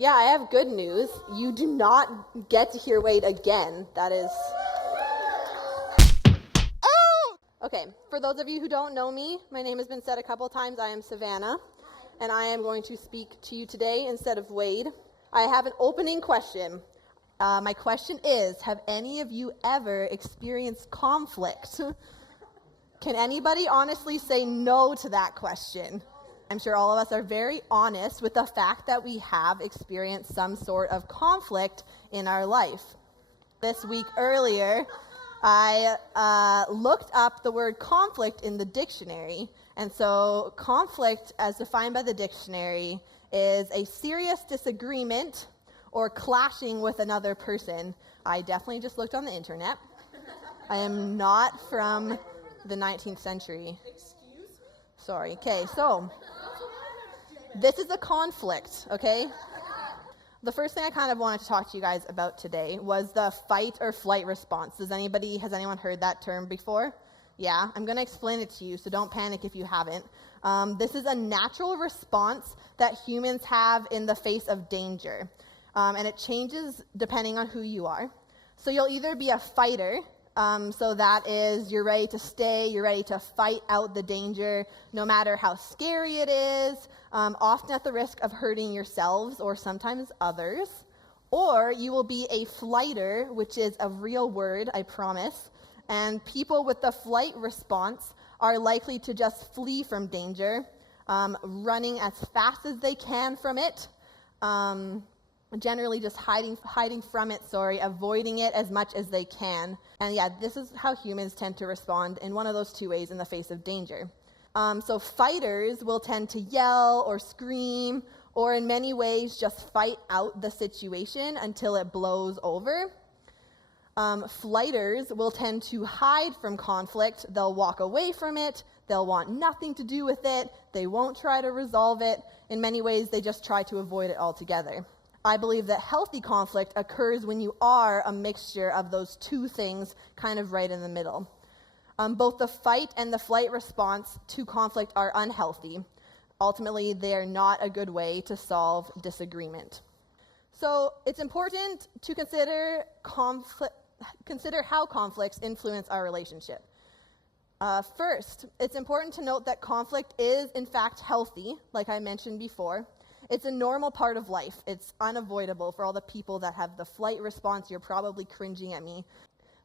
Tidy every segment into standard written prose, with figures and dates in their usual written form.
Yeah, I have good news. You do not get to hear Wade again. That is... Okay, for those of you who don't know me, my name has been said a couple times. I am Savannah, and I am going to speak to you today instead of Wade. I have an opening question. My question is, have any of you ever experienced conflict? Can anybody honestly say no to that question? I'm sure all of us are very honest with the fact that we have experienced some sort of conflict in our life. This week earlier, I looked up the word conflict in the dictionary. And so conflict, as defined by the dictionary, is a serious disagreement or clashing with another person. I definitely just looked on the internet. I am not from the 19th century. Excuse me? Sorry. Okay, so this is a conflict, okay? The first thing I kind of wanted to talk to you guys about today was the fight or flight response. Has anyone heard that term before? Yeah, I'm going to explain it to you, so don't panic if you haven't. This is a natural response that humans have in the face of danger, and it changes depending on who you are. So you'll either be a fighter, so that is you're ready to stay, you're ready to fight out the danger, no matter how scary it is, often at the risk of hurting yourselves or sometimes others. Or you will be a flighter, which is a real word, I promise. And people with the flight response are likely to just flee from danger, running as fast as they can from it, generally just hiding from it, avoiding it as much as they can. And yeah, this is how humans tend to respond in one of those two ways in the face of danger. So fighters will tend to yell or scream, or in many ways just fight out the situation until it blows over. Flighters will tend to hide from conflict. They'll walk away from it. They'll want nothing to do with it. They won't try to resolve it. In many ways, they just try to avoid it altogether. I believe that healthy conflict occurs when you are a mixture of those two things kind of right in the middle. Both the fight and the flight response to conflict are unhealthy. Ultimately, they are not a good way to solve disagreement. So it's important to consider how conflicts influence our relationship. First, it's important to note that conflict is, in fact, healthy, like I mentioned before. It's a normal part of life. It's unavoidable. For all the people that have the flight response, you're probably cringing at me.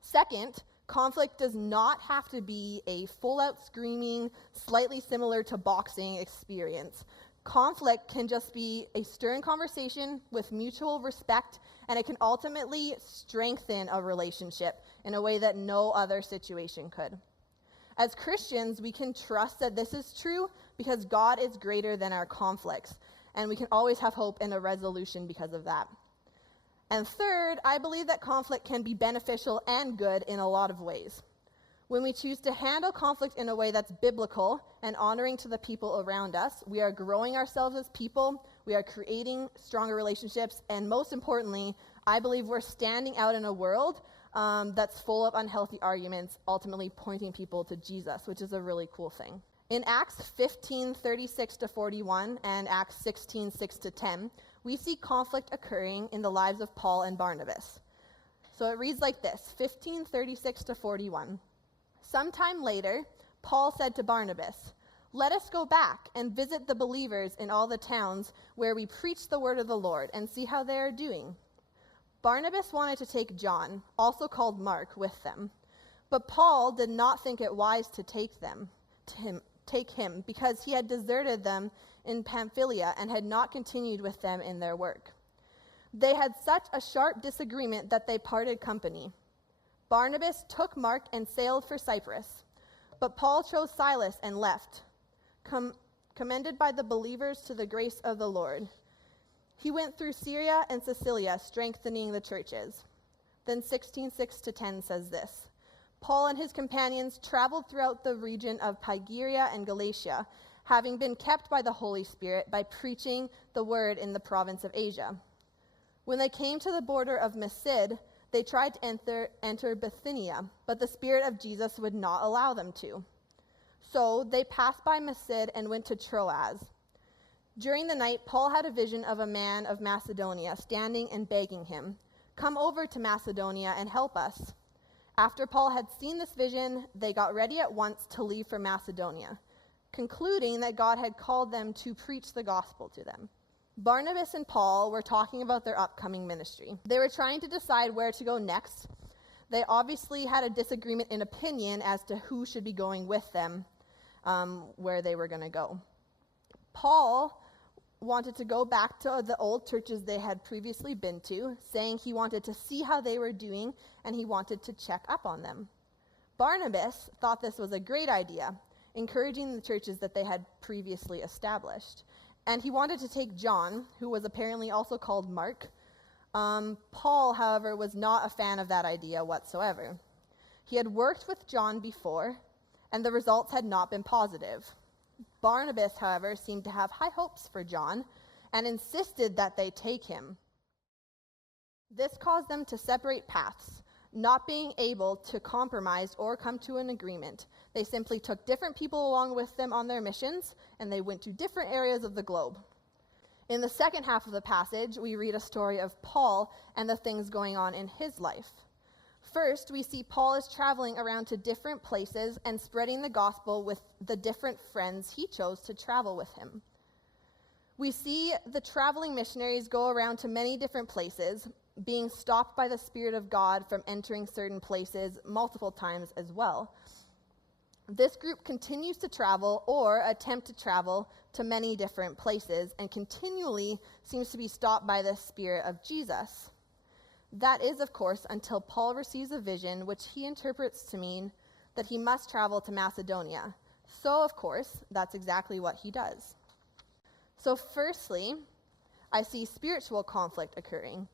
Second, conflict does not have to be a full-out screaming, slightly similar to boxing experience. Conflict can just be a stern conversation with mutual respect, and it can ultimately strengthen a relationship in a way that no other situation could. As Christians, we can trust that this is true because God is greater than our conflicts, and we can always have hope in a resolution because of that. And third, I believe that conflict can be beneficial and good in a lot of ways. When we choose to handle conflict in a way that's biblical and honoring to the people around us, we are growing ourselves as people, we are creating stronger relationships, and most importantly, I believe we're standing out in a world that's full of unhealthy arguments, ultimately pointing people to Jesus, which is a really cool thing. In Acts 15:36-41 and Acts 16:6-10, we see conflict occurring in the lives of Paul and Barnabas. So it reads like this, 15:36-41. Sometime later, Paul said to Barnabas, "Let us go back and visit the believers in all the towns where we preach the word of the Lord and see how they are doing." Barnabas wanted to take John, also called Mark, with them. But Paul did not think it wise to take him because he had deserted them in Pamphylia and had not continued with them in their work. They had such a sharp disagreement that they parted company. Barnabas took Mark and sailed for Cyprus, but Paul chose Silas and left, commended by the believers to the grace of the Lord. He went through Syria and Cilicia, strengthening the churches. Then 16:6-10 says this, Paul and his companions traveled throughout the region of Phrygia and Galatia, having been kept by the Holy Spirit by preaching the word in the province of Asia. When they came to the border of Mysid, they tried to enter Bithynia, but the Spirit of Jesus would not allow them to. So they passed by Mysid and went to Troas. During the night, Paul had a vision of a man of Macedonia standing and begging him, "Come over to Macedonia and help us." After Paul had seen this vision, they got ready at once to leave for Macedonia, concluding that God had called them to preach the gospel to them. Barnabas and Paul were talking about their upcoming ministry. They were trying to decide where to go next. They obviously had a disagreement in opinion as to who should be going with them, where they were going to go. Paul wanted to go back to the old churches they had previously been to, saying he wanted to see how they were doing and he wanted to check up on them. Barnabas thought this was a great idea, encouraging the churches that they had previously established. And he wanted to take John, who was apparently also called Mark. Paul, however, was not a fan of that idea whatsoever. He had worked with John before, and the results had not been positive. Barnabas, however, seemed to have high hopes for John and insisted that they take him. This caused them to separate paths, not being able to compromise or come to an agreement. They simply took different people along with them on their missions, and they went to different areas of the globe. In the second half of the passage, we read a story of Paul and the things going on in his life. First, we see Paul is traveling around to different places and spreading the gospel with the different friends he chose to travel with him. We see the traveling missionaries go around to many different places, being stopped by the Spirit of God from entering certain places multiple times as well. This group continues to travel or attempt to travel to many different places and continually seems to be stopped by the Spirit of Jesus. That is, of course, until Paul receives a vision which he interprets to mean that he must travel to Macedonia. So, of course, that's exactly what he does. So, firstly, I see spiritual conflict occurring.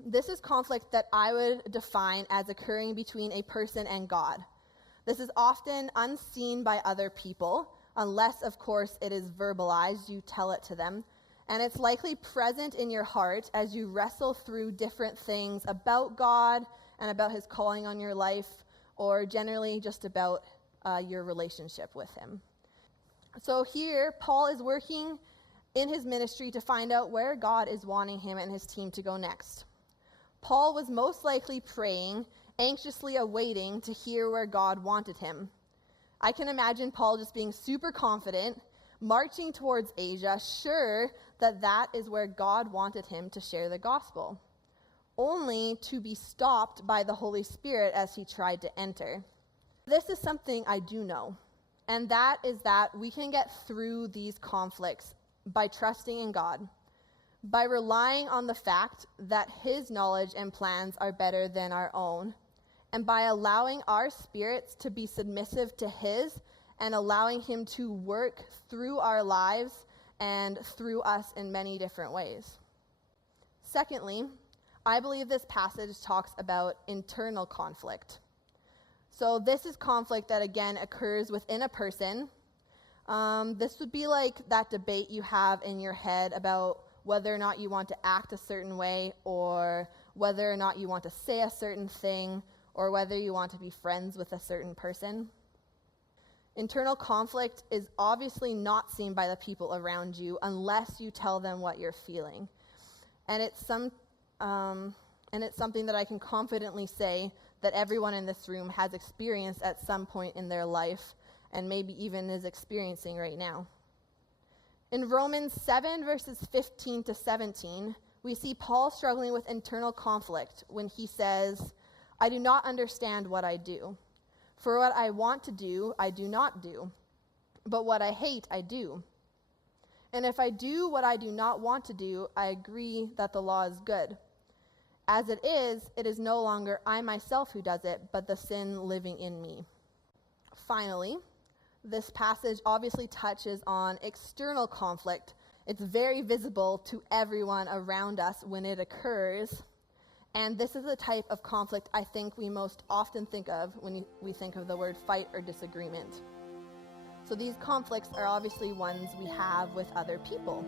This is conflict that I would define as occurring between a person and God. This is often unseen by other people, unless, of course, it is verbalized, you tell it to them. And it's likely present in your heart as you wrestle through different things about God and about his calling on your life, or generally just about your relationship with him. So here, Paul is working in his ministry to find out where God is wanting him and his team to go next. Paul was most likely praying, anxiously awaiting to hear where God wanted him. I can imagine Paul just being super confident, marching towards Asia, sure that that is where God wanted him to share the gospel, only to be stopped by the Holy Spirit as he tried to enter. This is something I do know, and that is that we can get through these conflicts by trusting in God, by relying on the fact that his knowledge and plans are better than our own, and by allowing our spirits to be submissive to his and allowing him to work through our lives and through us in many different ways. Secondly, I believe this passage talks about internal conflict. So this is conflict that, again, occurs within a person. This would be like that debate you have in your head about whether or not you want to act a certain way, or whether or not you want to say a certain thing, or whether you want to be friends with a certain person. Internal conflict is obviously not seen by the people around you unless you tell them what you're feeling. And it's something that I can confidently say that everyone in this room has experienced at some point in their life, and maybe even is experiencing right now. In Romans 7, verses 15 to 17, we see Paul struggling with internal conflict when he says, "I do not understand what I do. For what I want to do, I do not do. But what I hate, I do. And if I do what I do not want to do, I agree that the law is good. As it is no longer I myself who does it, but the sin living in me." Finally, this passage obviously touches on external conflict. It's very visible to everyone around us when it occurs. And this is the type of conflict I think we most often think of when we think of the word fight or disagreement. So these conflicts are obviously ones we have with other people.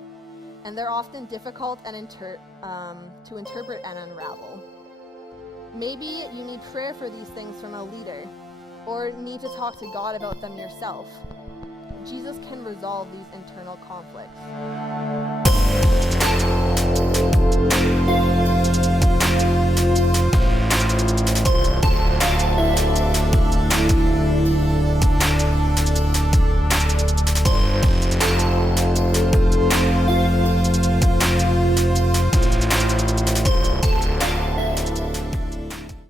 And they're often difficult and to interpret and unravel. Maybe you need prayer for these things from a leader, or need to talk to God about them yourself. Jesus can resolve these internal conflicts.